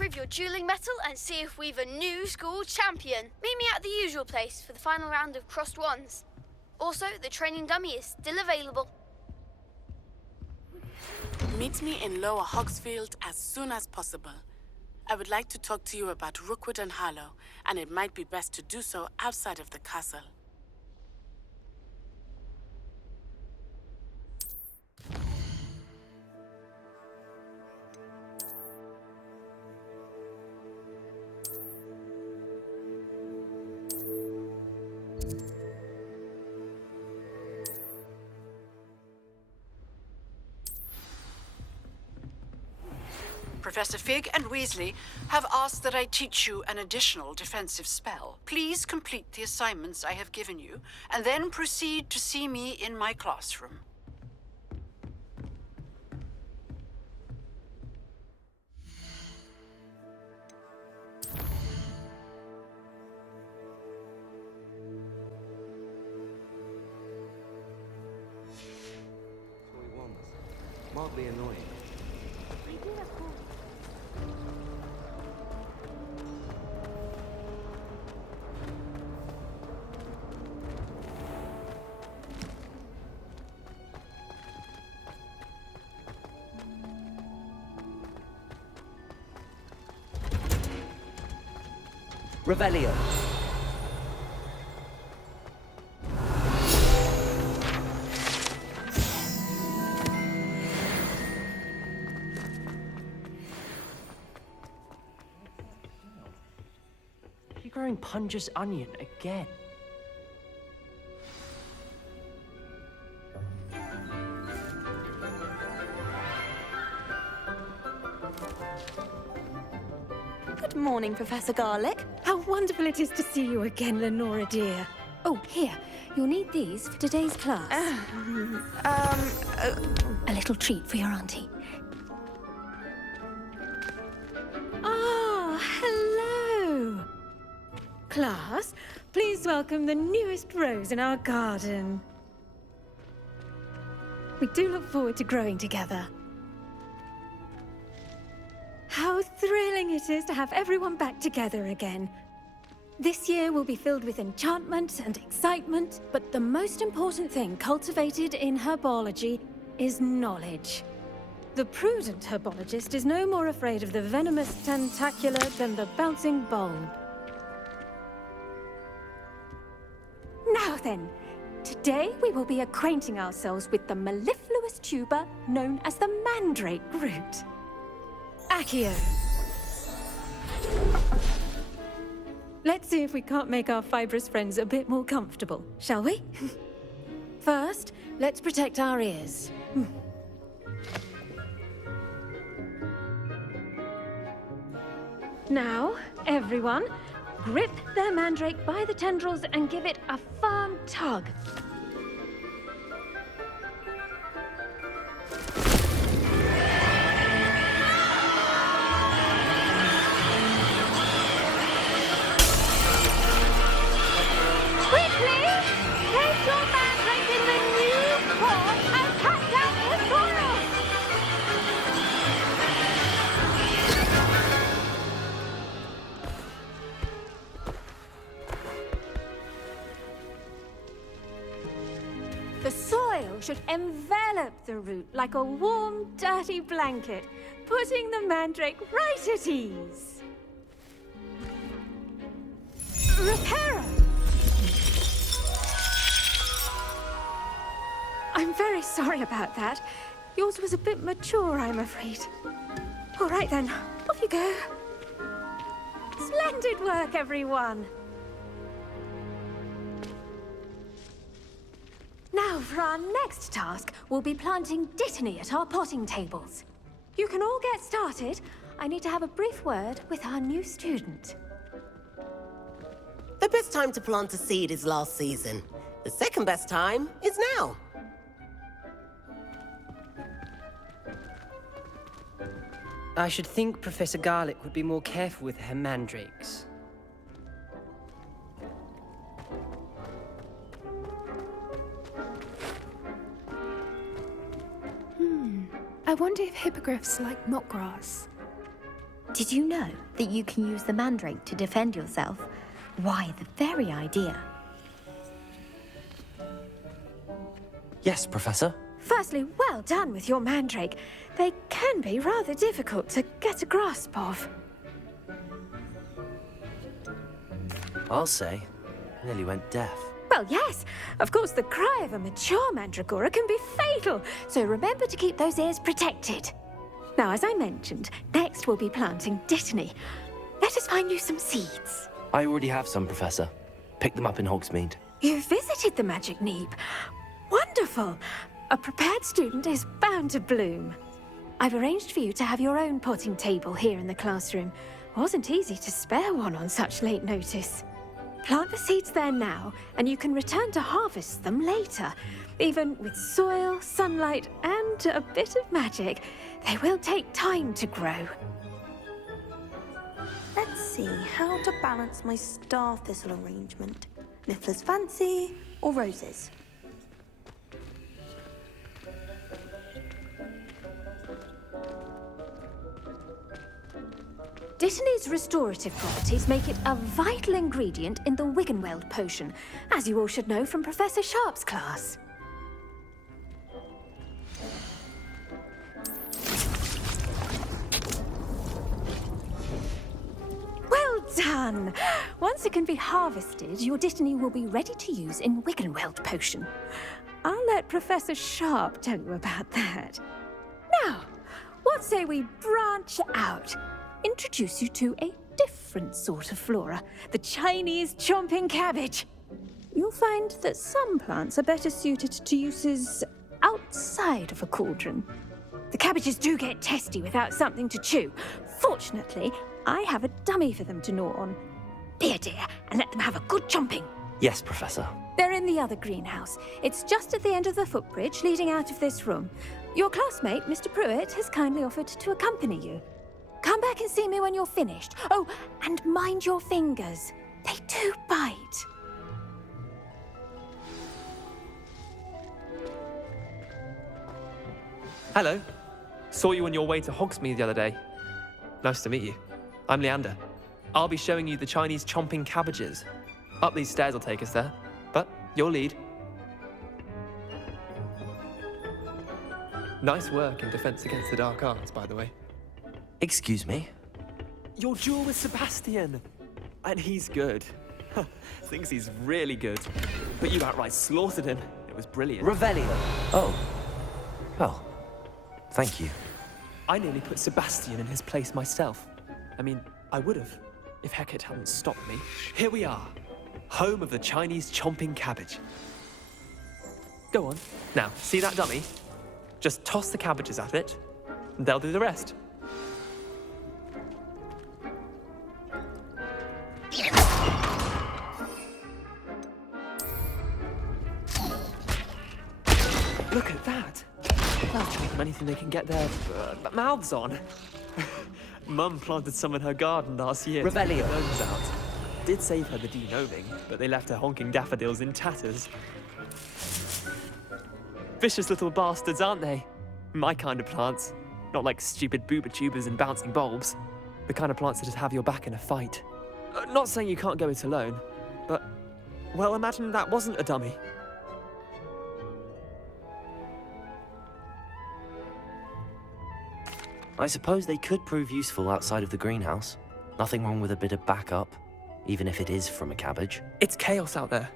prove your dueling mettle and see if we've a new school champion. Meet me at the usual place for the final round of crossed wands. Also, the training dummy is still available. Meet me in Lower Hogsfield as soon as possible. I would like to talk to you about Rookwood and Harlow, and it might be best to do so outside of the castle. Professor Fig and Weasley have asked that I teach you an additional defensive spell. Please complete the assignments I have given you, and then proceed to see me in my classroom. That's what he wants. Mildly annoying. Revelio. You're growing Punja's onion again. Good morning, Professor Garlick. How wonderful it is to see you again, Lenora dear. Oh, here. You'll need these for today's class. A little treat for your auntie. Ah, hello. Class, please welcome the newest rose in our garden. We do look forward to growing together. How thrilling it is to have everyone back together again. This year will be filled with enchantment and excitement, but the most important thing cultivated in herbology is knowledge. The prudent herbologist is no more afraid of the venomous tentacula than the bouncing bulb. Now then, today we will be acquainting ourselves with the mellifluous tuber known as the mandrake root. Accio. Let's see if we can't make our fibrous friends a bit more comfortable, shall we? First, let's protect our ears. Now, everyone, grip their mandrake by the tendrils and give it a firm tug. The soil should envelop the root like a warm, dirty blanket, putting the mandrake right at ease. Reparo! I'm very sorry about that. Yours was a bit mature, I'm afraid. All right then, off you go. Splendid work, everyone! Now, for our next task, we'll be planting Dittany at our potting tables. You can all get started. I need to have a brief word with our new student. The best time to plant a seed is last season. The second best time is now. I should think Professor Garlick would be more careful with her mandrakes. I wonder if hippogriffs like milk grass. Did you know that you can use the mandrake to defend yourself? Why, the very idea. Yes, Professor. Firstly, well done with your mandrake. They can be rather difficult to get a grasp of. I'll say, nearly went deaf. Well, yes. Of course, the cry of a mature mandragora can be fatal, so remember to keep those ears protected. Now, as I mentioned, next we'll be planting dittany. Let us find you some seeds. I already have some, Professor. Picked them up in Hogsmeade. You visited the Magic Neep. Wonderful. A prepared student is bound to bloom. I've arranged for you to have your own potting table here in the classroom. Wasn't easy to spare one on such late notice. Plant the seeds there now, and you can return to harvest them later. Even with soil, sunlight, and a bit of magic, they will take time to grow. Let's see how to balance my star thistle arrangement. Niffler's fancy or roses? Dittany's restorative properties make it a vital ingredient in the Wiggenweld potion, as you all should know from Professor Sharp's class. Well done! Once it can be harvested, your Dittany will be ready to use in Wiggenweld potion. I'll let Professor Sharp tell you about that. Now, what say we branch out? Introduce you to a different sort of flora, the Chinese chomping cabbage. You'll find that some plants are better suited to uses outside of a cauldron. The cabbages do get testy without something to chew. Fortunately, I have a dummy for them to gnaw on. Be a dear and let them have a good chomping. Yes, Professor. They're in the other greenhouse. It's just at the end of the footbridge leading out of this room. Your classmate, Mr. Pruitt, has kindly offered to accompany you. Come back and see me when you're finished. Oh, and mind your fingers. They do bite. Hello. Saw you on your way to Hogsmeade the other day. Nice to meet you. I'm Leander. I'll be showing you the Chinese chomping cabbages. Up these stairs will take us there, but you'll lead. Nice work in Defense Against the Dark Arts, by the way. Excuse me? Your duel with Sebastian! And he's good. Thinks he's really good. But you outright slaughtered him. It was brilliant. Revelio. Oh. Well, thank you. I nearly put Sebastian in his place myself. I mean, I would have, if Hecate hadn't stopped me. Here we are, home of the Chinese chomping cabbage. Go on. Now, see that dummy? Just toss the cabbages at it, and they'll do the rest. Look at that! They'll give them anything they can get their mouths on. Mum planted some in her garden last year. Revelio. Gnomes out. Did save her the de-gnoming, but they left her honking daffodils in tatters. Vicious little bastards, aren't they? My kind of plants. Not like stupid booba tubers and bouncing bulbs. The kind of plants that just have your back in a fight. Not saying you can't go it alone, but, well, imagine that wasn't a dummy. I suppose they could prove useful outside of the greenhouse. Nothing wrong with a bit of backup, even if it is from a cabbage. It's chaos out there.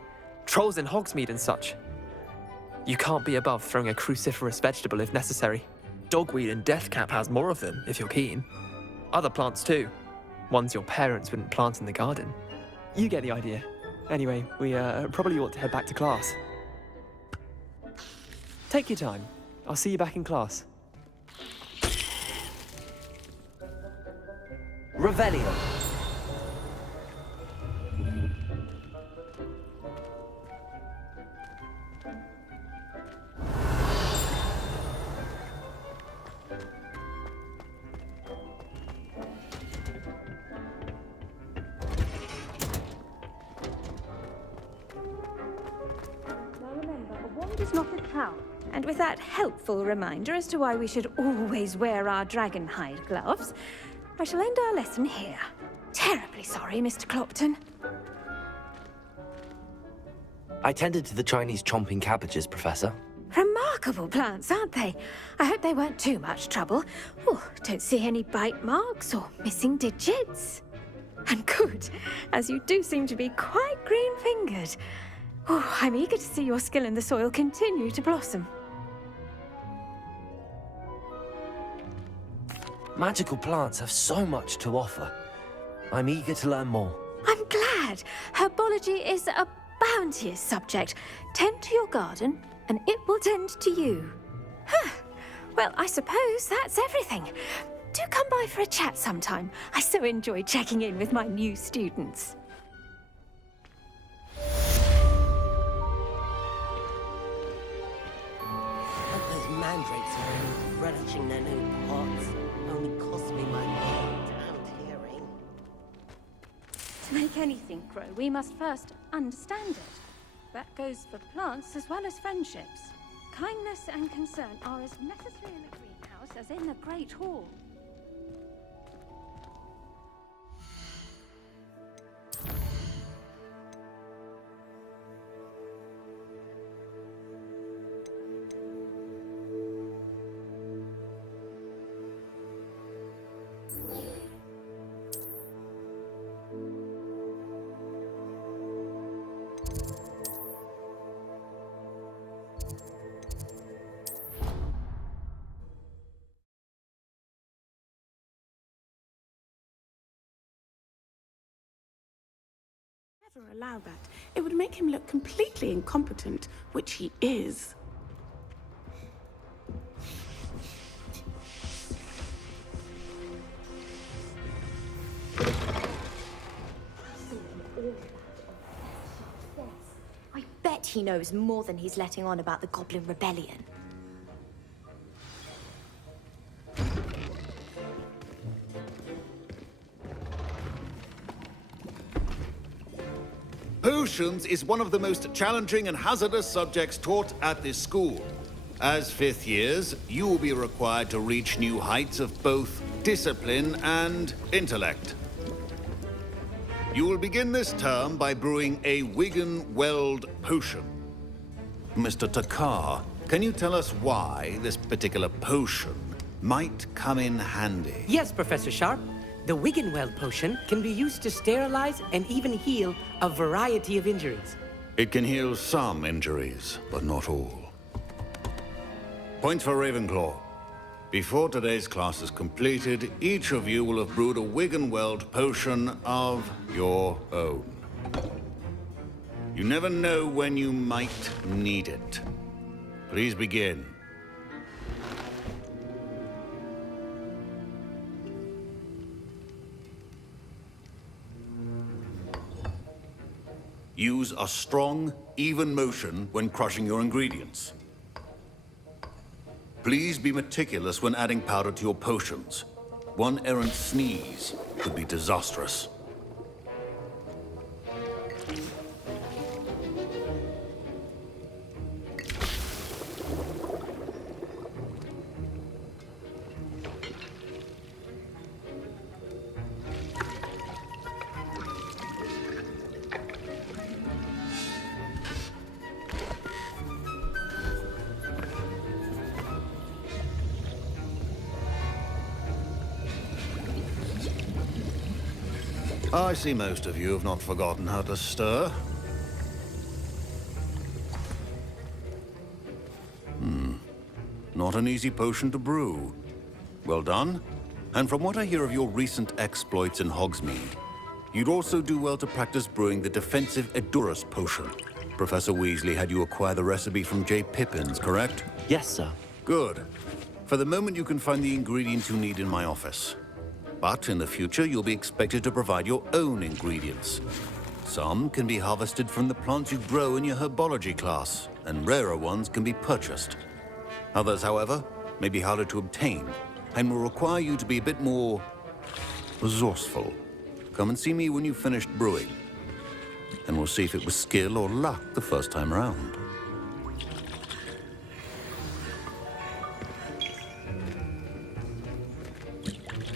Trolls in Hogsmeade and such. You can't be above throwing a cruciferous vegetable if necessary. Dogweed and deathcap has more of them, if you're keen. Other plants too. Ones your parents wouldn't plant in the garden. You get the idea. Anyway, we probably ought to head back to class. Take your time. I'll see you back in class. Revelio. Is not a trowel. And with that helpful reminder as to why we should always wear our dragon hide gloves, I shall end our lesson here. Terribly sorry, Mr. Clopton. I tended to the Chinese chomping cabbages, Professor. Remarkable plants, aren't they? I hope they weren't too much trouble. Oh, don't see any bite marks or missing digits. And good, as you do seem to be quite green-fingered. Oh, I'm eager to see your skill in the soil continue to blossom. Magical plants have so much to offer. I'm eager to learn more. I'm glad. Herbology is a bounteous subject. Tend to your garden, and it will tend to you. Huh. Well, I suppose that's everything. Do come by for a chat sometime. I so enjoy checking in with my new students. But those mandrakes are relishing their new pots. Only cost me my mind and hearing. To make anything grow, we must first understand it. That goes for plants as well as friendships. Kindness and concern are as necessary in the greenhouse as in the Great Hall. Never allow that. It would make him look completely incompetent, which he is. I bet he knows more than he's letting on about the Goblin Rebellion. Potions is one of the most challenging and hazardous subjects taught at this school. As fifth years, you will be required to reach new heights of both discipline and intellect. You will begin this term by brewing a Wigan-Weld potion. Mr. Takar, can you tell us why this particular potion might come in handy? Yes, Professor Sharp. The Wigan-Weld potion can be used to sterilize and even heal a variety of injuries. It can heal some injuries, but not all. Points for Ravenclaw. Before today's class is completed, each of you will have brewed a Wigan-Weld potion of your own. You never know when you might need it. Please begin. Use a strong, even motion when crushing your ingredients. Please be meticulous when adding powder to your potions. One errant sneeze could be disastrous. I see most of you have not forgotten how to stir. Not an easy potion to brew. Well done. And from what I hear of your recent exploits in Hogsmeade, you'd also do well to practice brewing the defensive Edurus potion. Professor Weasley had you acquire the recipe from J. Pippin's, correct? Yes, sir. Good. For the moment, you can find the ingredients you need in my office. But in the future, you'll be expected to provide your own ingredients. Some can be harvested from the plants you grow in your herbology class, and rarer ones can be purchased. Others, however, may be harder to obtain, and will require you to be a bit more resourceful. Come and see me when you've finished brewing, and we'll see if it was skill or luck the first time around.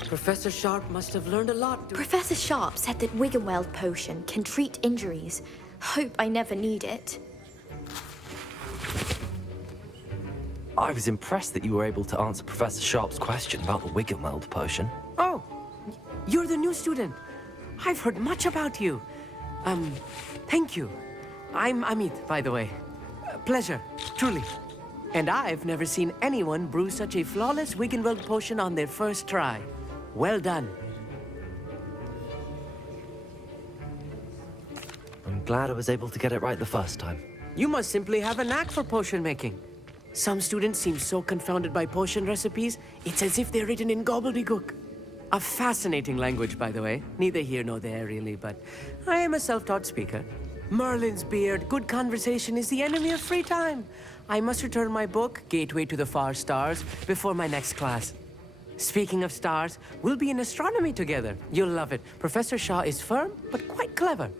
Professor Sharp must have learned a lot. Professor Sharp said that Wiggenweld potion can treat injuries. Hope I never need it. I was impressed that you were able to answer Professor Sharp's question about the Wiggenweld potion. Oh, you're the new student. I've heard much about you. Thank you. I'm Amit, by the way. Pleasure, truly. And I've never seen anyone brew such a flawless Wiggenweld potion on their first try. Well done. I'm glad I was able to get it right the first time. You must simply have a knack for potion making. Some students seem so confounded by potion recipes, it's as if they're written in gobbledygook. A fascinating language, by the way. Neither here nor there, really, but I am a self-taught speaker. Merlin's beard, good conversation is the enemy of free time. I must return my book, Gateway to the Far Stars, before my next class. Speaking of stars, we'll be in astronomy together. You'll love it. Professor Shaw is firm, but quite clever.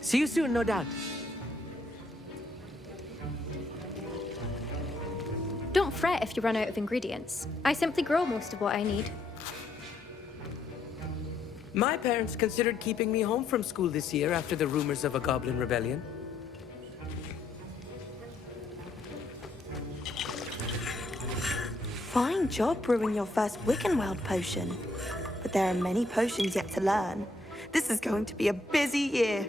See you soon, no doubt. Don't fret if you run out of ingredients. I simply grow most of what I need. My parents considered keeping me home from school this year after the rumors of a goblin rebellion. Fine job brewing your first Wiggenweld potion. But there are many potions yet to learn. This is going to be a busy year.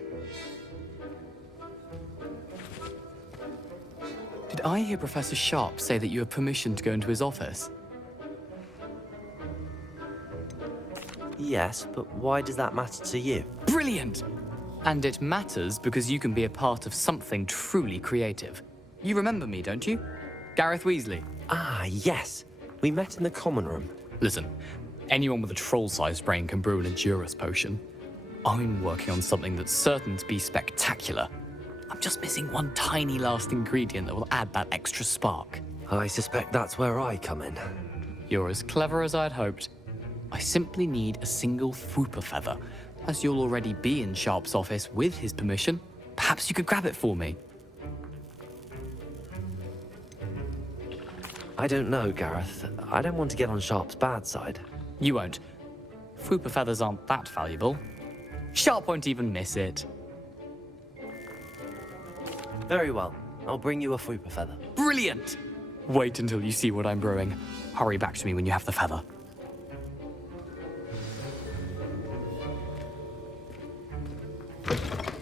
Did I hear Professor Sharp say that you have permission to go into his office? Yes, but why does that matter to you? Brilliant! And it matters because you can be a part of something truly creative. You remember me, don't you? Gareth Weasley. Ah, yes. We met in the common room. Listen, anyone with a troll-sized brain can brew an Endurus potion. I'm working on something that's certain to be spectacular. I'm just missing one tiny last ingredient that will add that extra spark. I suspect that's where I come in. You're as clever as I'd hoped. I simply need a single Fwooper feather. As you'll already be in Sharp's office with his permission, perhaps you could grab it for me. I don't know, Gareth. I don't want to get on Sharp's bad side. You won't. Fwooper feathers aren't that valuable. Sharp won't even miss it. Very well. I'll bring you a Fwooper feather. Brilliant! Wait until you see what I'm brewing. Hurry back to me when you have the feather.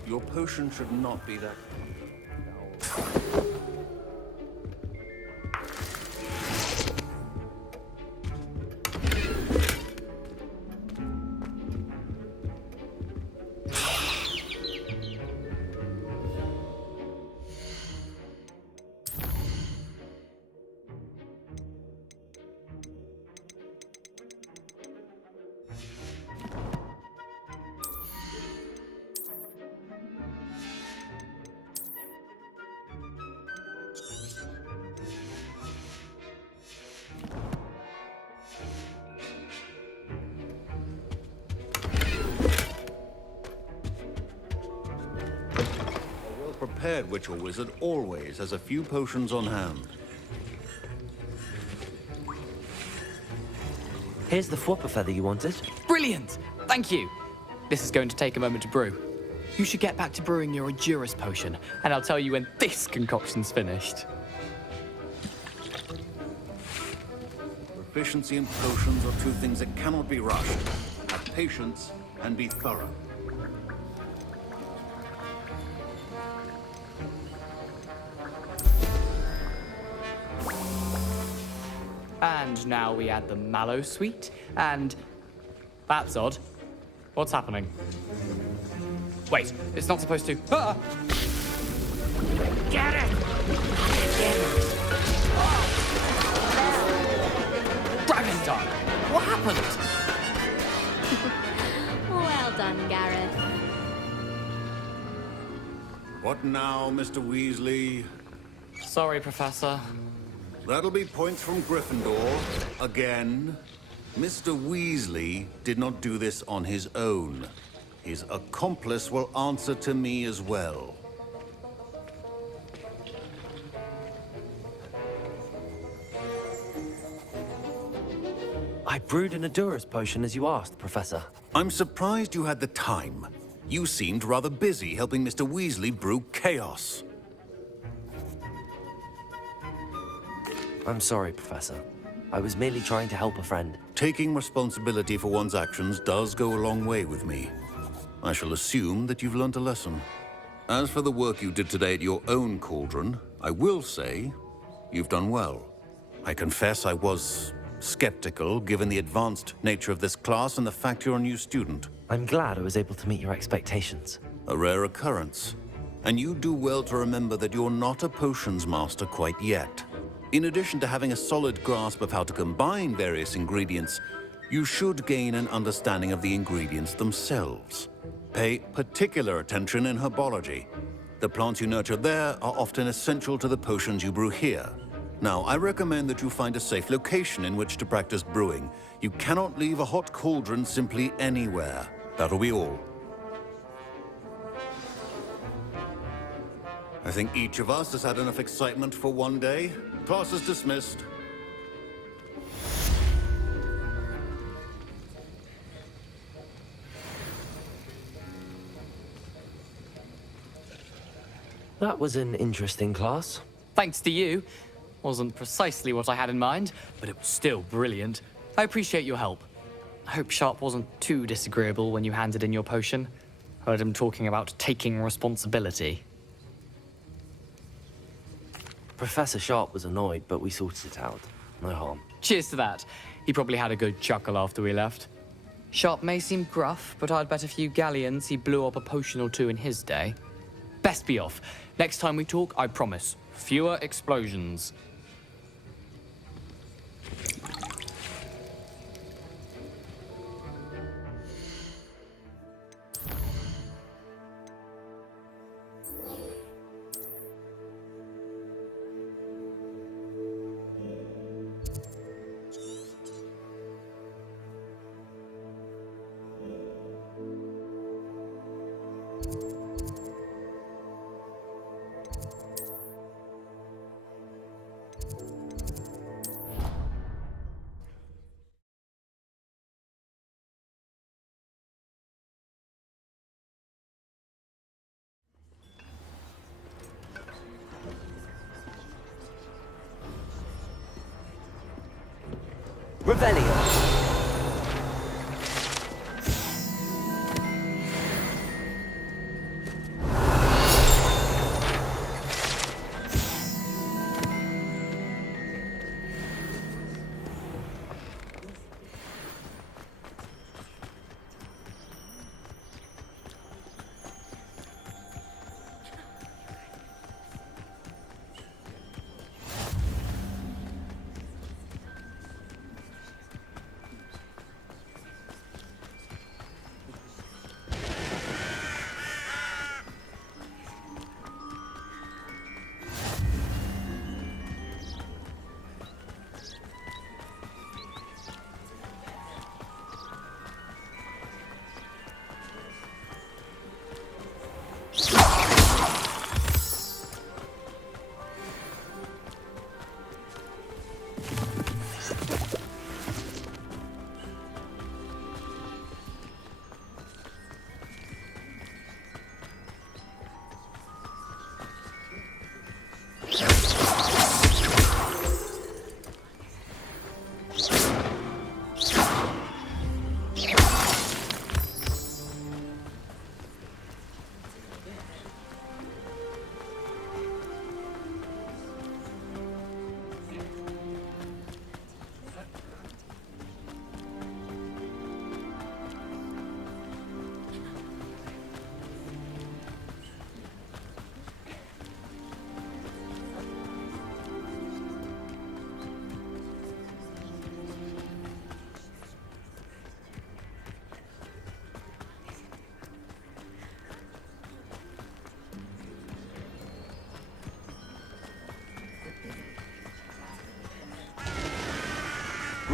Your potion should not be that. Prepared witch or wizard always has a few potions on hand. Here's the Fwooper feather you wanted. Brilliant! Thank you! This is going to take a moment to brew. You should get back to brewing your Endurus potion, and I'll tell you when this concoction's finished. Proficiency and potions are two things that cannot be rushed. Have patience and be thorough. And now we add the mallow sweet, and... That's odd. What's happening? Wait, it's not supposed to... Ah! Get it! Dragon Dog! What happened? Well done, Gareth. What now, Mr. Weasley? Sorry, Professor. That'll be points from Gryffindor. Again. Mr. Weasley did not do this on his own. His accomplice will answer to me as well. I I brewed an Adurus potion as you asked, Professor. I'm surprised you had the time. You seemed rather busy helping Mr. Weasley brew chaos. I'm sorry, Professor. I was merely trying to help a friend. Taking responsibility for one's actions does go a long way with me. I shall assume that you've learnt a lesson. As for the work you did today at your own cauldron, I will say you've done well. I confess I was skeptical, given the advanced nature of this class and the fact you're a new student. I'm glad I was able to meet your expectations. A rare occurrence. And you do well to remember that you're not a potions master quite yet. In addition to having a solid grasp of how to combine various ingredients, you should gain an understanding of the ingredients themselves. Pay particular attention in herbology. The plants you nurture there are often essential to the potions you brew here. Now, I recommend that you find a safe location in which to practice brewing. You cannot leave a hot cauldron simply anywhere. That'll be all. I think each of us has had enough excitement for one day. Class is dismissed. That was an interesting class. Thanks to you. Wasn't precisely what I had in mind, but it was still brilliant. I appreciate your help. I hope Sharp wasn't too disagreeable when you handed in your potion. Heard him talking about taking responsibility. Professor Sharp was annoyed, but we sorted it out. No harm. Cheers to that. He probably had a good chuckle after we left. Sharp may seem gruff, but I'd bet a few galleons he blew up a potion or two in his day. Best be off. Next time we talk, I promise, fewer explosions. Revelio.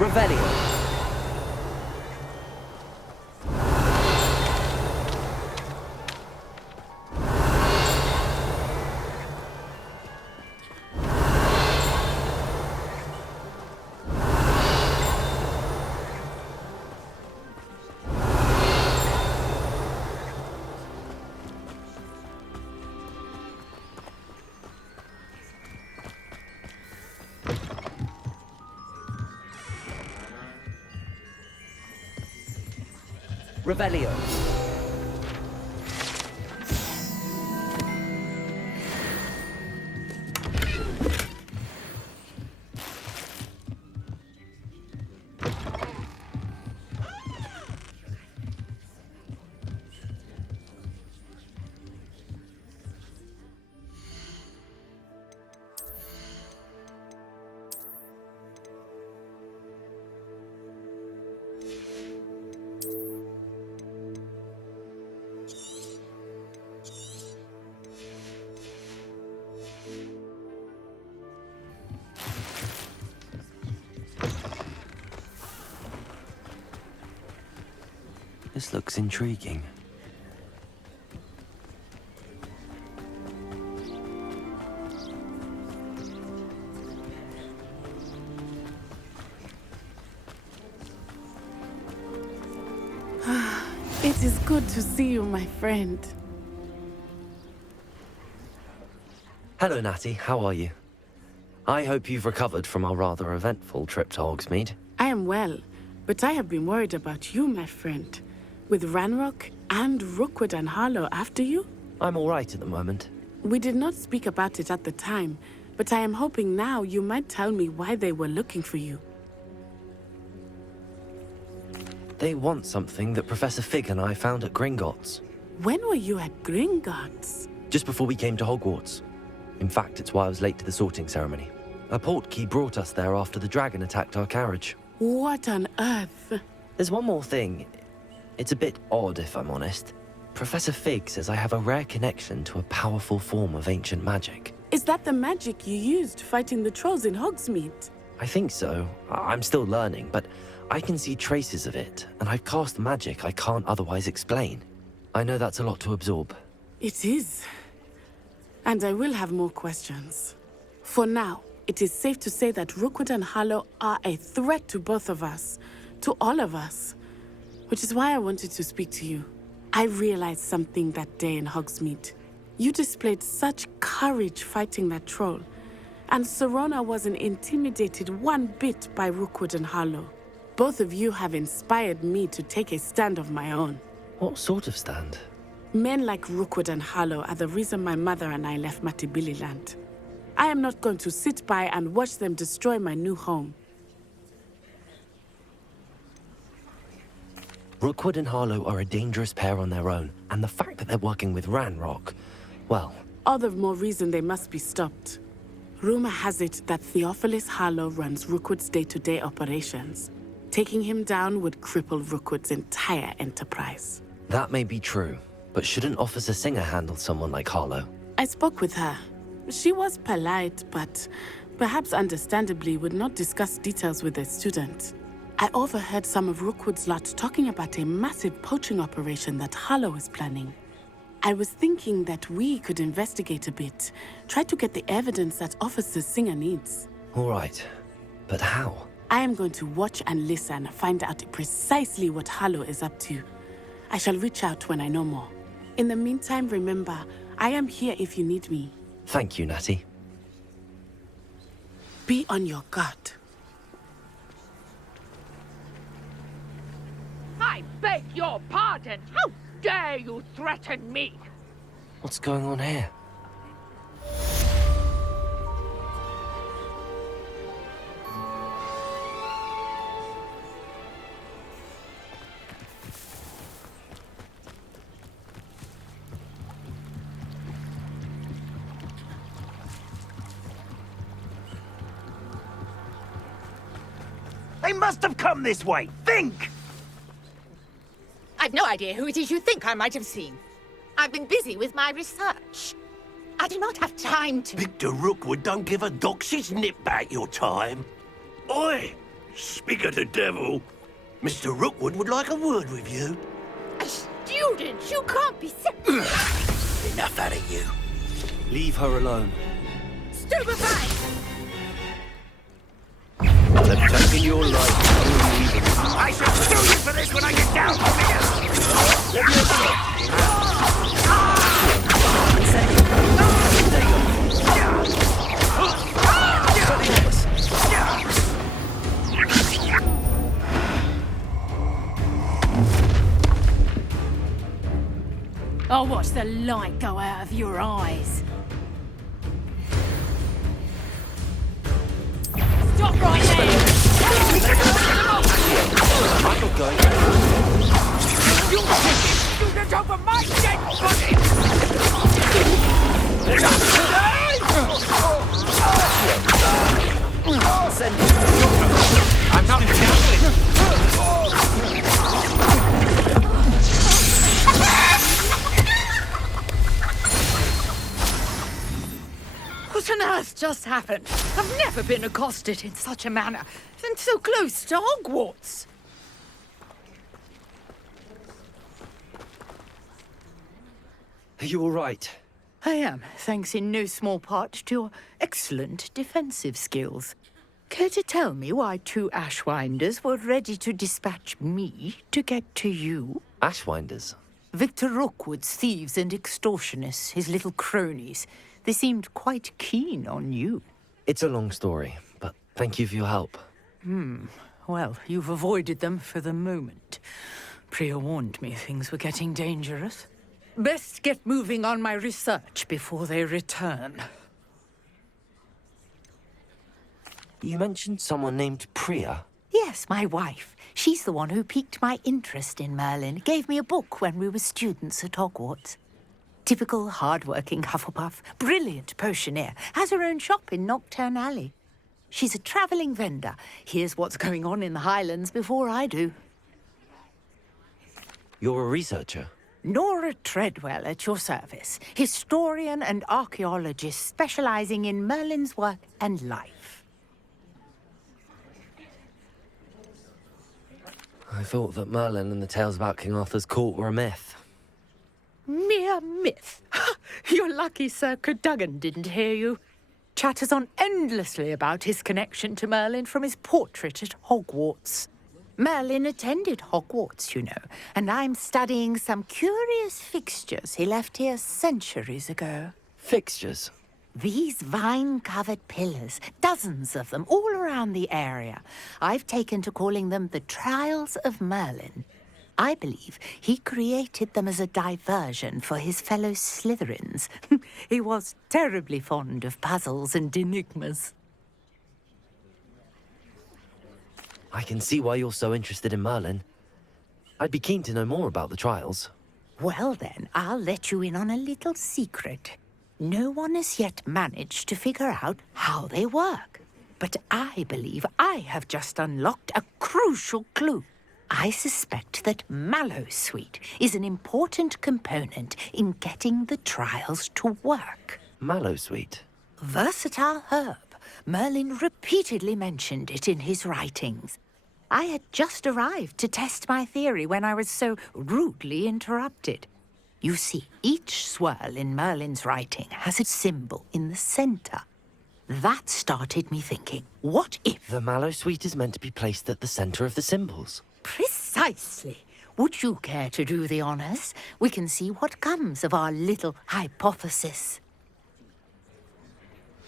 Revelio. Revelio. This looks intriguing. It is good to see you, my friend. Hello, Natty. How are you? I hope you've recovered from our rather eventful trip to Hogsmeade. I am well, but I have been worried about you, my friend. With Ranrock and Rookwood and Harlow after you? I'm all right at the moment. We did not speak about it at the time, but I am hoping now you might tell me why they were looking for you. They want something that Professor Fig and I found at Gringotts. When were you at Gringotts? Just before we came to Hogwarts. In fact, it's why I was late to the sorting ceremony. A portkey brought us there after the dragon attacked our carriage. What on earth? There's one more thing. It's a bit odd, if I'm honest. Professor Fig says I have a rare connection to a powerful form of ancient magic. Is that the magic you used fighting the trolls in Hogsmeade? I think so. I'm still learning, but I can see traces of it, and I've cast magic I can't otherwise explain. I know that's a lot to absorb. It is. And I will have more questions. For now, it is safe to say that Rookwood and Harlow are a threat to both of us. To all of us. Which is why I wanted to speak to you. I realized something that day in Hogsmeade. You displayed such courage fighting that troll. And Serona wasn't intimidated one bit by Rookwood and Harlow. Both of you have inspired me to take a stand of my own. What sort of stand? Men like Rookwood and Harlow are the reason my mother and I left Matibililand. I am not going to sit by and watch them destroy my new home. Rookwood and Harlow are a dangerous pair on their own, and the fact that they're working with Ranrock, well... All the more reason they must be stopped. Rumor has it that Theophilus Harlow runs Rookwood's day-to-day operations. Taking him down would cripple Rookwood's entire enterprise. That may be true, but shouldn't Officer Singer handle someone like Harlow? I spoke with her. She was polite, but perhaps understandably would not discuss details with a student. I overheard some of Rookwood's lot talking about a massive poaching operation that Harlow is planning. I was thinking that we could investigate a bit, try to get the evidence that Officer Singer needs. All right, but how? I am going to watch and listen, find out precisely what Harlow is up to. I shall reach out when I know more. In the meantime, remember, I am here if you need me. Thank you, Natty. Be on your guard. I beg your pardon! How dare you threaten me? What's going on here? They must have come this way! Think! I've no idea who it is you think I might have seen. I've been busy with my research. I do not have time to... Victor Rookwood don't give a doxy's nip back your time. Oi! Speak of the devil. Mr. Rookwood would like a word with you. A student? You can't be Enough out of you. Leave her alone. Stupefy! They've taken your life. I shall sue you for this when I get down the light go out of your eyes. Stop right there! I'm not going. You're taking student over my dead body! I'm not gambling! What on earth just happened? I've never been accosted in such a manner, and so close to Hogwarts. Are you all right? I am, thanks in no small part to your excellent defensive skills. Care to tell me why 2 Ashwinders were ready to dispatch me to get to you? Ashwinders? Victor Rookwood's thieves and extortionists, his little cronies. They seemed quite keen on you. It's a long story, but thank you for your help. Well, you've avoided them for the moment. Priya warned me things were getting dangerous. Best get moving on my research before they return. You mentioned someone named Priya. Yes, my wife. She's the one who piqued my interest in Merlin. Gave me a book when we were students at Hogwarts. Typical hard-working Hufflepuff, brilliant potioneer, has her own shop in Nocturne Alley. She's a travelling vendor. Hears what's going on in the Highlands before I do. You're a researcher? Nora Treadwell at your service. Historian and archaeologist specialising in Merlin's work and life. I thought that Merlin and the tales about King Arthur's court were a myth. Mere myth. You're lucky Sir Cadogan didn't hear you. Chatters on endlessly about his connection to Merlin from his portrait at Hogwarts. Merlin attended Hogwarts, you know, and I'm studying some curious fixtures he left here centuries ago. Fixtures? These vine-covered pillars, dozens of them, all around the area. I've taken to calling them the Trials of Merlin. I believe he created them as a diversion for his fellow Slytherins. He was terribly fond of puzzles and enigmas. I can see why you're so interested in Merlin. I'd be keen to know more about the trials. Well then, I'll let you in on a little secret. No one has yet managed to figure out how they work. But I believe I have just unlocked a crucial clue. I suspect that Mallowsweet is an important component in getting the trials to work. Mallowsweet? Versatile herb. Merlin repeatedly mentioned it in his writings. I had just arrived to test my theory when I was so rudely interrupted. You see, each swirl in Merlin's writing has a symbol in the centre. That started me thinking, what if... The Mallowsweet is meant to be placed at the centre of the symbols. Precisely. Would you care to do the honours? We can see what comes of our little hypothesis.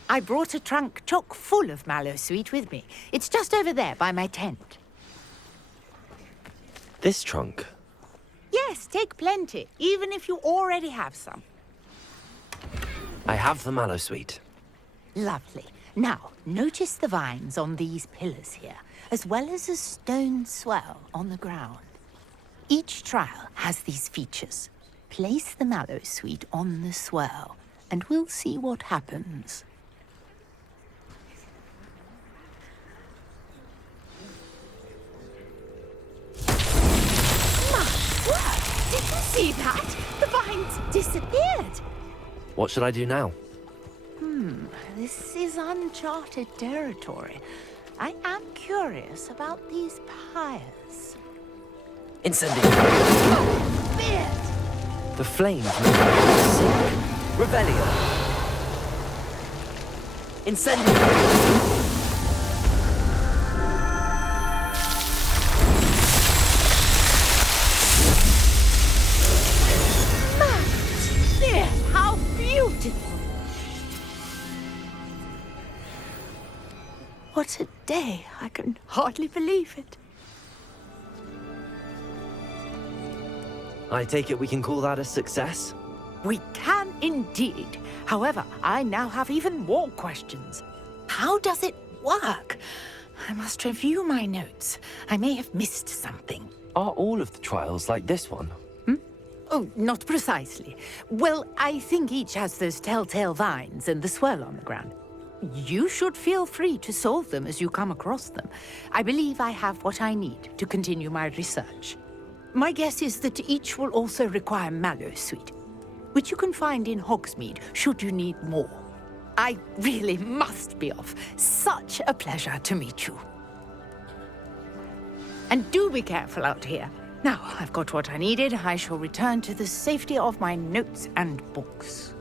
I brought a trunk chock full of Mallowsweet with me. It's just over there by my tent. This trunk? Yes, take plenty, even if you already have some. I have the Mallowsweet. Lovely. Now, notice the vines on these pillars here, as well as a stone swell on the ground. Each trial has these features. Place the Mallowsweet on the swell, and we'll see what happens. Did you see that? The vines disappeared. What should I do now? This is uncharted territory. I am curious about these pyres. Incendio! Oh, beard! The flames move like sick. Revelio! Incendio! How beautiful! What a day! I can hardly believe it. I take it we can call that a success? We can indeed. However, I now have even more questions. How does it work? I must review my notes. I may have missed something. Are all of the trials like this one? Oh, not precisely. Well, I think each has those telltale vines and the swirl on the ground. You should feel free to solve them as you come across them. I believe I have what I need to continue my research. My guess is that each will also require mallow sweet, which you can find in Hogsmeade should you need more. I really must be off. Such a pleasure to meet you. And do be careful out here. Now, I've got what I needed. I shall return to the safety of my notes and books.